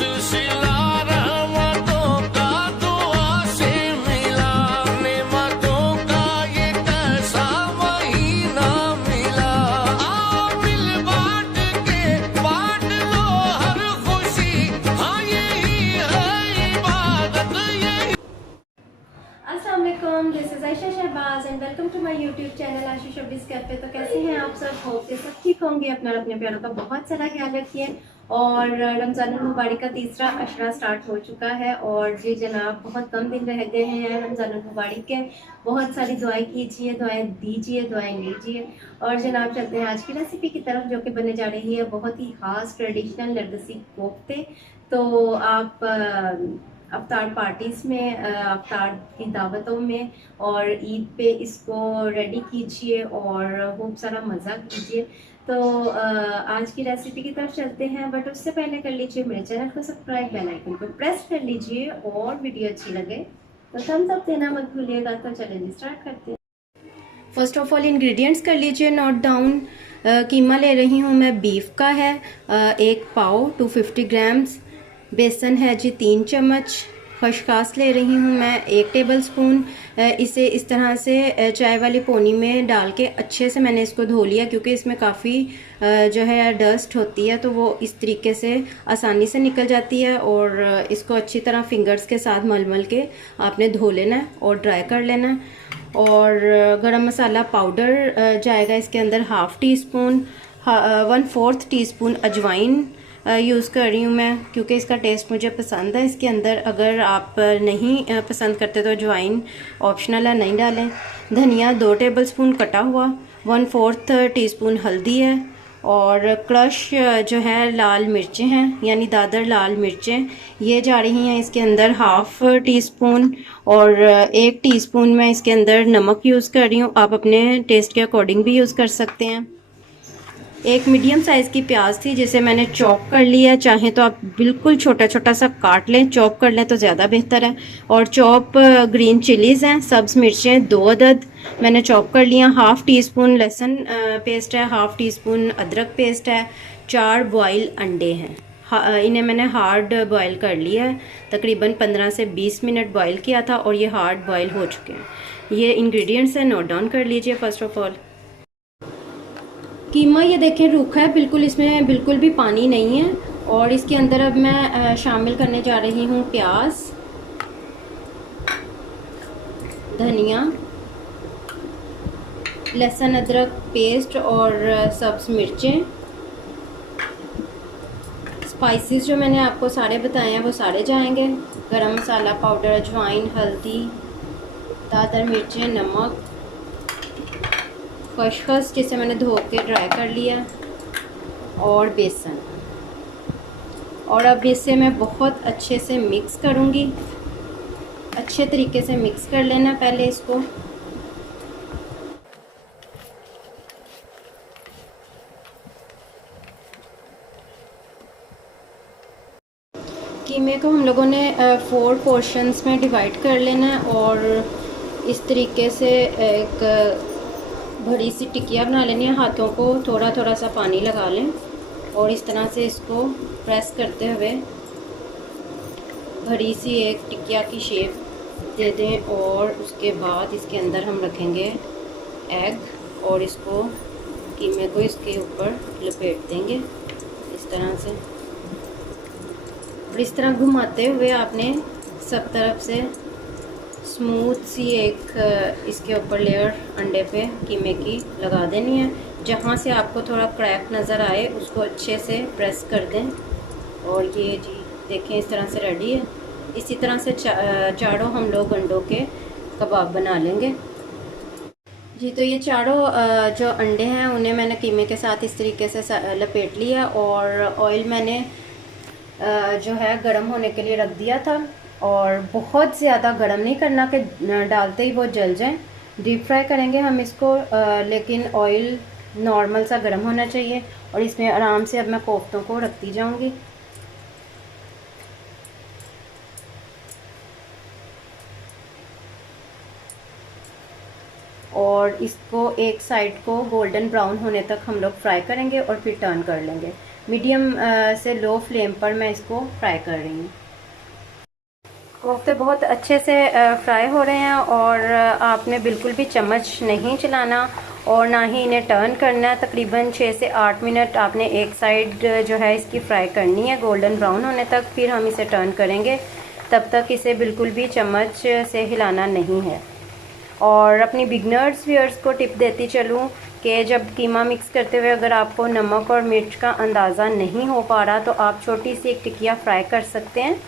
सिलसिला रहमतों का दुआ से मिला, नेमतों का ये कैसा महीना मिला। आओ मिल बांट के बांट लो हर खुशी, हाँ यही है इबादत यही। अस्सलाम वालेकुम, this is Ayesha Shahbaz and welcome to my YouTube channel Ashi Showbiz Cafe. तो कैसे हैं आप सब? होप के सब ठीक होंगे। अपना और अपने प्यारों का बहुत सारा ख्याल रखिए। और रमज़ान मुबारक का तीसरा अशरा स्टार्ट हो चुका है और जी जनाब बहुत कम दिन रह गए हैं रमज़ान मुबारक के। बहुत सारी दुआएं कीजिए, दुआएं दीजिए, दुआएं लीजिए। और जनाब चलते हैं आज की रेसिपी की तरफ, जो कि बनने जा रही है बहुत ही खास ट्रेडिशनल नरगिसी कोफ्ते। तो आप अफ्तार पार्टीज़ में, अफ्तार की दावतों में और ईद पे इसको रेडी कीजिए और खूब सारा मज़ा कीजिए। तो आज की रेसिपी की तरफ चलते हैं, बट उससे पहले कर लीजिए मेरे चैनल को सब्सक्राइब, बेल आइकन को प्रेस कर लीजिए और वीडियो अच्छी लगे तो थम्स अप देना मत भूलिएगा। तो चलिए स्टार्ट करते हैं। फर्स्ट ऑफ ऑल इंग्रेडिएंट्स कर लीजिए नोट डाउन। कीमा ले रही हूँ मैं बीफ का है, एक पाव 250 ग्राम्स। बेसन है जी 3 चम्मच। खसखस ले रही हूँ मैं 1 टेबलस्पून। इसे इस तरह से चाय वाली पोनी में डाल के अच्छे से मैंने इसको धो लिया, क्योंकि इसमें काफ़ी जो है डस्ट होती है, तो वो इस तरीके से आसानी से निकल जाती है। और इसको अच्छी तरह फिंगर्स के साथ मल मल के आपने धो लेना है और ड्राई कर लेना है। और गरम मसाला पाउडर जाएगा इसके अंदर 1/2 टीस्पून। 1/4 टीस्पून अजवाइन यूज़ कर रही हूँ मैं, क्योंकि इसका टेस्ट मुझे पसंद है इसके अंदर। अगर आप नहीं पसंद करते तो अजवाइन ऑप्शनल है, नहीं डालें। धनिया 2 टेबलस्पून कटा हुआ। 1/4 टीस्पून हल्दी है। और क्रश जो है लाल मिर्चें हैं, यानी दादर लाल मिर्चें, ये जा रही हैं इसके अंदर 1/2 टीस्पून। और 1 टीस्पून मैं इसके अंदर नमक यूज़ कर रही हूँ, आप अपने टेस्ट के अकॉर्डिंग भी यूज़ कर सकते हैं। एक मीडियम साइज़ की प्याज थी जिसे मैंने चॉप कर लिया, चाहे तो आप बिल्कुल छोटा छोटा सा काट लें, चॉप कर लें तो ज़्यादा बेहतर है। और चॉप ग्रीन चिलीज़ हैं, सब्ज़ मिर्चें 2 अदद मैंने चॉप कर लिया। 1/2 टीस्पून लहसुन पेस्ट है, 1/2 टीस्पून अदरक पेस्ट है। 4 बॉयल अंडे हैं, इन्हें मैंने हार्ड बॉयल कर लिया है। तकरीबन 15 से 20 मिनट बॉयल किया था और ये हार्ड बॉयल हो चुके हैं। ये इंग्रेडिएंट्स हैं, नोट डाउन कर लीजिए। फर्स्ट ऑफ ऑल कीमा ये देखें रूखा है बिल्कुल, इसमें बिल्कुल भी पानी नहीं है। और इसके अंदर अब मैं शामिल करने जा रही हूँ प्याज, धनिया, लहसुन अदरक पेस्ट और सब्ज़ मिर्चें। स्पाइसेस जो मैंने आपको सारे बताए हैं वो सारे जाएंगे। गरम मसाला पाउडर, अजवाइन, हल्दी, दादर मिर्चें, नमक, खसखस जिसे मैंने धो के ड्राई कर लिया, और बेसन। और अब इसे मैं बहुत अच्छे से मिक्स करूँगी। अच्छे तरीके से मिक्स कर लेना पहले इसको। कीमे को हम लोगों ने 4 पोर्शंस में डिवाइड कर लेना है और इस तरीके से एक बड़ी सी टिकिया बना लेनी है। हाथों को थोड़ा थोड़ा सा पानी लगा लें और इस तरह से इसको प्रेस करते हुए बड़ी सी एक टिकिया की शेप दे दें। और उसके बाद इसके अंदर हम रखेंगे एग और इसको कीमे को इसके ऊपर लपेट देंगे इस तरह से। और इस तरह घुमाते हुए आपने सब तरफ से स्मूथ सी एक इसके ऊपर लेयर अंडे पे कीमे की लगा देनी है। जहाँ से आपको थोड़ा क्रैक नज़र आए उसको अच्छे से प्रेस कर दें। और ये जी देखें इस तरह से रेडी है। इसी तरह से चारों हम लोग अंडों के कबाब बना लेंगे जी। तो ये चारों जो अंडे हैं उन्हें मैंने कीमे के साथ इस तरीके से लपेट लिया और ऑयल मैंने जो है गर्म होने के लिए रख दिया था। और बहुत ज़्यादा गर्म नहीं करना कि डालते ही वो जल जाए। डीप फ्राई करेंगे हम इसको, लेकिन ऑयल नॉर्मल सा गर्म होना चाहिए। और इसमें आराम से अब मैं कोफ्तों को रखती जाऊंगी। और इसको एक साइड को गोल्डन ब्राउन होने तक हम लोग फ्राई करेंगे और फिर टर्न कर लेंगे। मीडियम से लो फ्लेम पर मैं इसको फ्राई कर रही हूँ। कोफ्ते बहुत अच्छे से फ्राई हो रहे हैं और आपने बिल्कुल भी चम्मच नहीं चलाना और ना ही इन्हें टर्न करना है। तकरीबन 6 से 8 मिनट आपने एक साइड जो है इसकी फ्राई करनी है गोल्डन ब्राउन होने तक, फिर हम इसे टर्न करेंगे। तब तक इसे बिल्कुल भी चम्मच से हिलाना नहीं है। और अपनी बिगनर्स व्यूअर्स को टिप देती चलूँ कि जब कीमा मिक्स करते हुए अगर आपको नमक और मिर्च का अंदाज़ा नहीं हो पा रहा तो आप छोटी सी एक टिकिया फ्राई कर सकते हैं।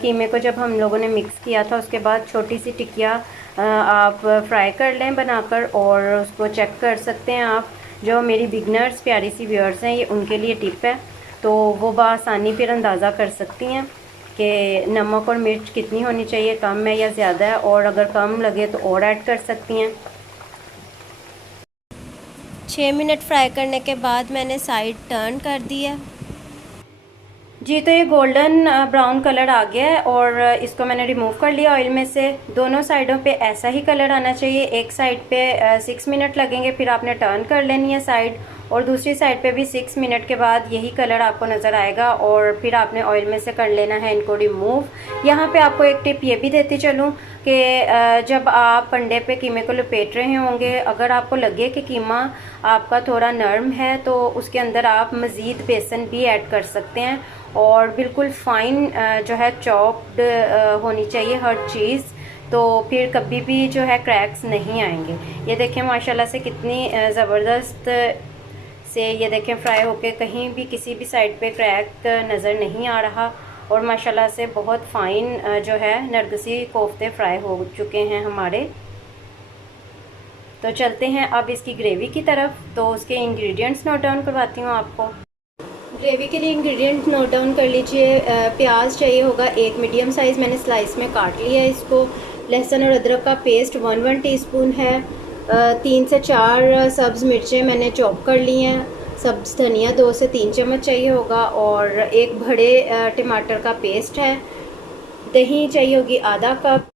कीमे को जब हम लोगों ने मिक्स किया था उसके बाद छोटी सी टिकिया आप फ्राई कर लें बनाकर और उसको चेक कर सकते हैं आप। जो मेरी बिगनर्स प्यारी सी व्यूअर्स हैं ये उनके लिए टिप है, तो वो बआसानी फिर अंदाज़ा कर सकती हैं कि नमक और मिर्च कितनी होनी चाहिए, कम है या ज़्यादा है, और अगर कम लगे तो और ऐड कर सकती हैं। 6 मिनट फ्राई करने के बाद मैंने साइड टर्न कर दिया। जी, तो ये गोल्डन ब्राउन कलर आ गया है और इसको मैंने रिमूव कर लिया ऑयल में से। दोनों साइडों पे ऐसा ही कलर आना चाहिए। एक साइड पे 6 मिनट लगेंगे, फिर आपने टर्न कर लेनी है साइड, और दूसरी साइड पे भी 6 मिनट के बाद यही कलर आपको नज़र आएगा और फिर आपने ऑयल में से कर लेना है इनको रिमूव। यहाँ पे आपको एक टिप ये भी देती चलूँ कि जब आप अंडे पे कीमे को लपेट रहे होंगे, अगर आपको लगे कि कीमा आपका थोड़ा नरम है तो उसके अंदर आप मज़ीद बेसन भी ऐड कर सकते हैं और बिल्कुल फ़ाइन जो है चॉप्ड होनी चाहिए हर चीज़, तो फिर कभी भी जो है क्रैक्स नहीं आएंगे। ये देखें माशाल्लाह से कितनी ज़बरदस्त से ये देखें फ्राई होके कहीं भी किसी भी साइड पे क्रैक नज़र नहीं आ रहा और माशाल्लाह से बहुत फ़ाइन जो है नरगिसी कोफ्ते फ्राई हो चुके हैं हमारे। तो चलते हैं अब इसकी ग्रेवी की तरफ। तो उसके इंग्रेडिएंट्स नोट डाउन करवाती हूँ आपको। ग्रेवी के लिए इंग्रेडिएंट्स नोट डाउन कर लीजिए। प्याज चाहिए होगा एक मीडियम साइज़, मैंने स्लाइस में काट लिया है इसको। लहसुन और अदरक का पेस्ट 1 टीस्पून है। 3 से 4 सब्ज़ मिर्चें मैंने चॉप कर ली हैं। सब्ज़ धनिया 2 से 3 चम्मच चाहिए होगा और एक बड़े टमाटर का पेस्ट है। दही चाहिए होगी आधा कप।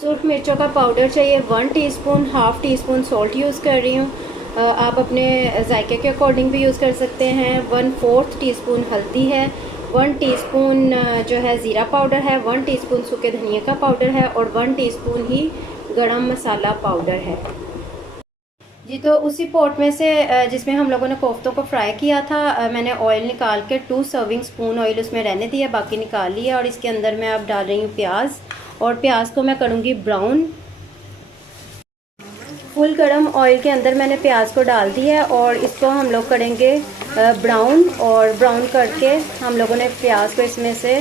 सूर्ख मिर्चों का पाउडर चाहिए 1 teaspoon. Half tea spoon salt use कर रही हूँ, आप अपने जायके के अकॉर्डिंग भी यूज़ कर सकते हैं। 1/4 टीस्पून हल्दी है। 1 टीस्पून जो है ज़ीरा पाउडर है। 1 टीस्पून सूखे धनिया का पाउडर है और 1 टीस्पून ही गरम मसाला पाउडर है। जी, तो उसी पॉट में से जिसमें हम लोगों ने कोफ्तों को फ्राई किया था, मैंने ऑयल निकाल के 2 सर्विंग स्पून ऑयल उसमें रहने दिया, बाकी निकाल लिया। और इसके अंदर मैं अब डाल रही हूँ प्याज, और प्याज को मैं करूँगी ब्राउन। फुल गरम ऑयल के अंदर मैंने प्याज को डाल दिया है और इसको हम लोग करेंगे ब्राउन, और ब्राउन करके हम लोगों ने प्याज को इसमें से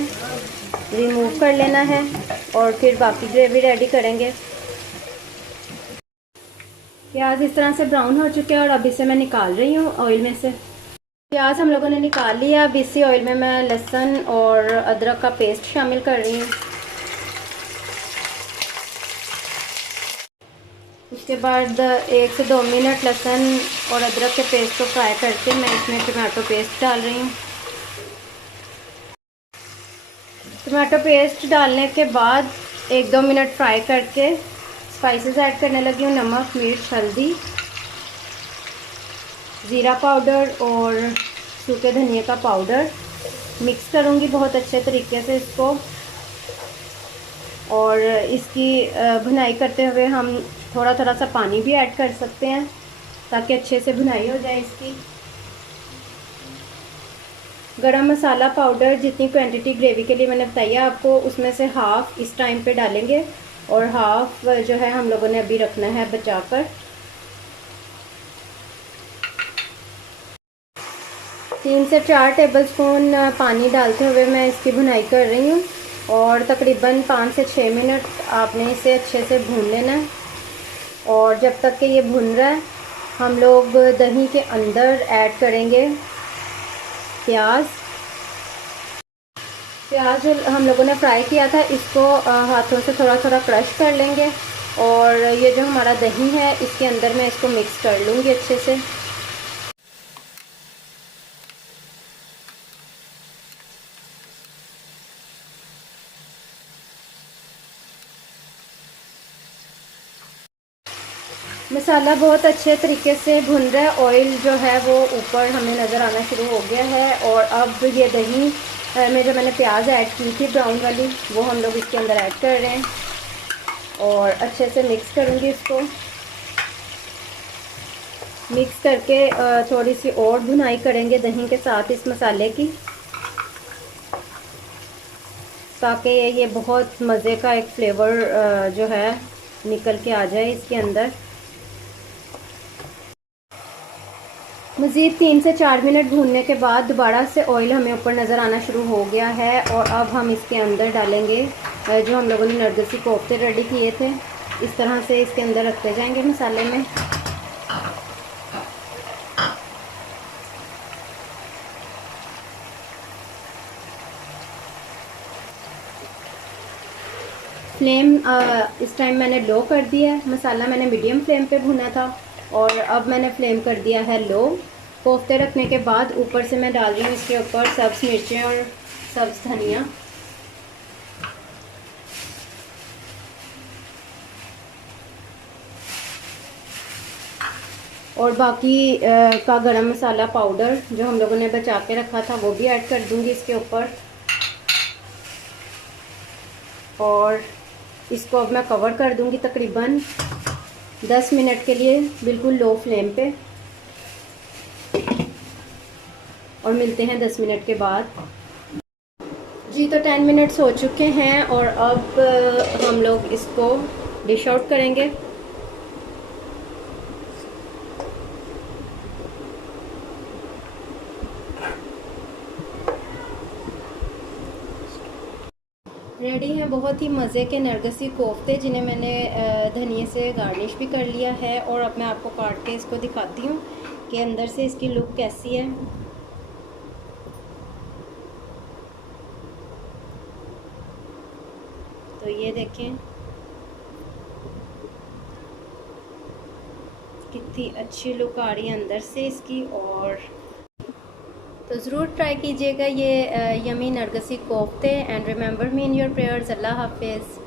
रिमूव कर लेना है और फिर बाकी ग्रेवी रेडी करेंगे। प्याज इस तरह से ब्राउन हो चुके हैं और अब इसे मैं निकाल रही हूँ ऑयल में से। प्याज हम लोगों ने निकाल लिया। अब इसी ऑयल में मैं लहसुन और अदरक का पेस्ट शामिल कर रही हूँ। उसके बाद 1 से 2 मिनट लहसुन और अदरक के पेस्ट को फ्राई करके मैं इसमें टमाटो पेस्ट डाल रही हूँ। टमाटो पेस्ट डालने के बाद 1-2 मिनट फ्राई करके स्पाइसेस ऐड करने लगी हूँ। नमक, मिर्च, हल्दी, ज़ीरा पाउडर और सूखे धनिया का पाउडर। मिक्स करूँगी बहुत अच्छे तरीके से इसको, और इसकी भुनाई करते हुए हम थोड़ा थोड़ा सा पानी भी ऐड कर सकते हैं ताकि अच्छे से भुनाई हो जाए इसकी। गरम मसाला पाउडर जितनी क्वांटिटी ग्रेवी के लिए मैंने बताई है आपको, उसमें से हाफ़ इस टाइम पे डालेंगे और हाफ़ जो है हम लोगों ने अभी रखना है बचाकर। 3 से 4 टेबलस्पून पानी डालते हुए मैं इसकी भुनाई कर रही हूँ और तकरीबन 5 से 6 मिनट आपने इसे अच्छे से भून लेना है। और जब तक कि ये भुन रहा है हम लोग दही के अंदर ऐड करेंगे प्याज जो हम लोगों ने फ्राई किया था, इसको हाथों से थोड़ा थोड़ा क्रश कर लेंगे और ये जो हमारा दही है इसके अंदर मैं इसको मिक्स कर लूँगी अच्छे से। मसाला बहुत अच्छे तरीके से भुन रहा है, ऑयल जो है वो ऊपर हमें नज़र आना शुरू हो गया है। और अब ये दही में जो मैंने प्याज ऐड की थी ब्राउन वाली, वो हम लोग इसके अंदर ऐड कर रहे हैं और अच्छे से मिक्स करूँगी इसको। मिक्स करके थोड़ी सी और भुनाई करेंगे दही के साथ इस मसाले की, ताकि ये बहुत मज़े का एक फ्लेवर जो है निकल के आ जाए इसके अंदर। मज़ीद 3 से 4 मिनट भूनने के बाद दोबारा से ऑयल हमें ऊपर नज़र आना शुरू हो गया है और अब हम इसके अंदर डालेंगे जो हम लोगों ने नरगिसी कोफ्ते रेडी किए थे। इस तरह से इसके अंदर रखते जाएंगे मसाले में। फ्लेम इस टाइम मैंने लो कर दिया है। मसाला मैंने मीडियम फ्लेम पे भुना था और अब मैंने फ्लेम कर दिया है लो। कोफ्ते रखने के बाद ऊपर से मैं डाल रही हूँ इसके ऊपर सब्ज़ मिर्चें और सब्ज़ धनिया। और बाकी का गरम मसाला पाउडर जो हम लोगों ने बचा के रखा था वो भी ऐड कर दूँगी इसके ऊपर। और इसको अब मैं कवर कर दूँगी तकरीबन 10 मिनट के लिए बिल्कुल लो फ्लेम पे, और मिलते हैं 10 मिनट के बाद। जी तो 10 मिनट्स हो चुके हैं और अब हम लोग इसको डिश आउट करेंगे। रेडी हैं बहुत ही मज़े के नरगिसी कोफ्ते, जिन्हें मैंने धनिए से गार्निश भी कर लिया है। और अब मैं आपको काट के इसको दिखाती हूँ कि अंदर से इसकी लुक कैसी है। तो ये देखें कितनी अच्छी लुक आ रही है अंदर से इसकी। और तो ज़रूर ट्राई कीजिएगा ये यमी नरगिसी कोफ्ते। And remember me in your prayers. Allah हाफिज़।